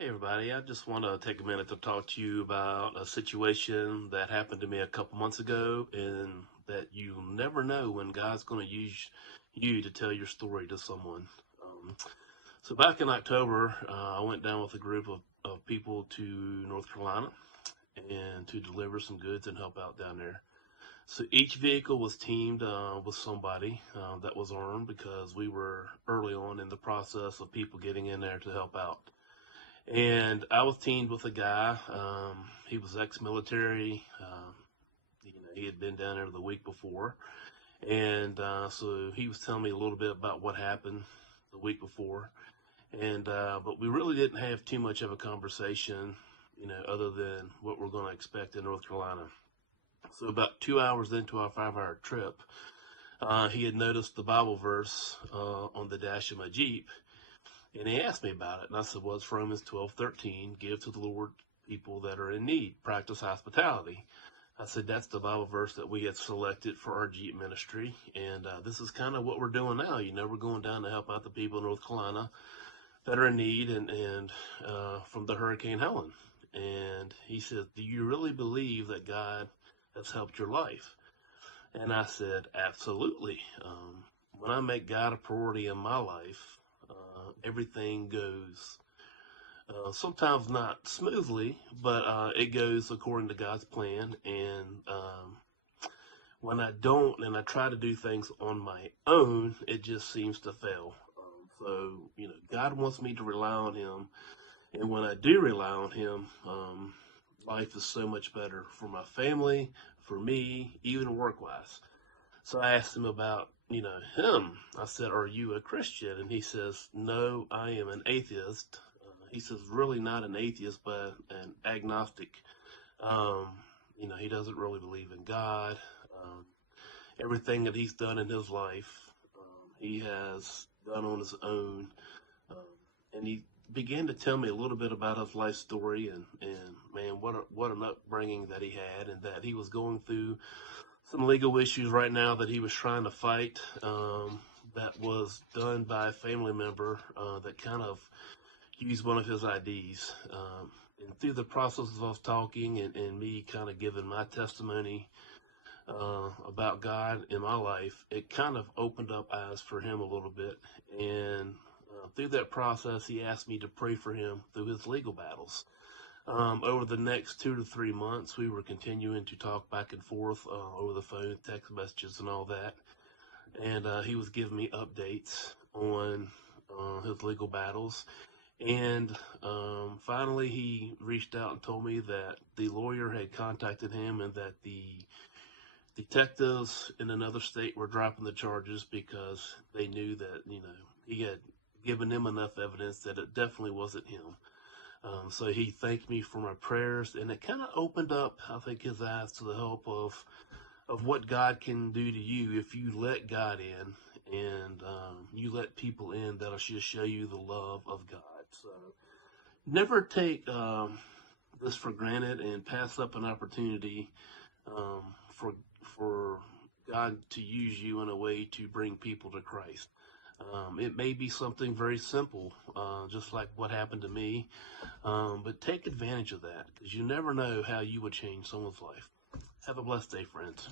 Hey everybody, I just want to take a minute to talk to you about a situation that happened to me a couple months ago, and that you'll never know when God's going to use you to tell your story to someone. Um, so back in October, I went down with a group of people to North Carolina and to deliver some goods and help out down there. So each vehicle was teamed with somebody that was armed because we were early on in the process of people getting in there to help out. And I was teamed with a guy. He was ex-military. He had been down there the week before, and so he was telling me a little bit about what happened the week before. And but we really didn't have too much of a conversation, other than what we're going to expect in North Carolina. So about 2 hours into our 5-hour trip, he had noticed the Bible verse on the dash of my Jeep, and he asked me about it, and I said, well, it's Romans 12:13, give to the Lord people that are in need, practice hospitality. I said, that's the Bible verse that we had selected for our Jeep ministry, and this is kind of what we're doing now. We're going down to help out the people in North Carolina that are in need and from the Hurricane Helen. And he said, do you really believe that God has helped your life? And I said, absolutely. When I make God a priority in my life, everything goes sometimes not smoothly, but it goes according to God's plan. And when I don't and I try to do things on my own, it just seems to fail. So, God wants me to rely on Him. And when I do rely on Him, life is so much better for my family, for me, even work-wise. So I asked him about, him. I said, are you a Christian? And he says, no, I am an atheist. He says, really not an atheist, but an agnostic. He doesn't really believe in God. Everything that he's done in his life, he has done on his own. Um, and he began to tell me a little bit about his life story, and man, what an upbringing that he had, and that he was going through some legal issues right now that he was trying to fight, that was done by a family member that kind of used one of his IDs. And through the process of us talking and me kind of giving my testimony about God in my life, it kind of opened up eyes for him a little bit. And through that process, he asked me to pray for him through his legal battles. Over the next 2 to 3 months, we were continuing to talk back and forth over the phone, text messages, and all that. And he was giving me updates on his legal battles. And finally, he reached out and told me that the lawyer had contacted him and that the detectives in another state were dropping the charges because they knew that, he had given them enough evidence that it definitely wasn't him. So he thanked me for my prayers, and it kind of opened up, I think, his eyes to the help of what God can do to you if you let God in, and you let people in that'll just show you the love of God. So never take this for granted and pass up an opportunity for God to use you in a way to bring people to Christ. It may be something very simple, just like what happened to me, but take advantage of that, because you never know how you would change someone's life. Have a blessed day, friends.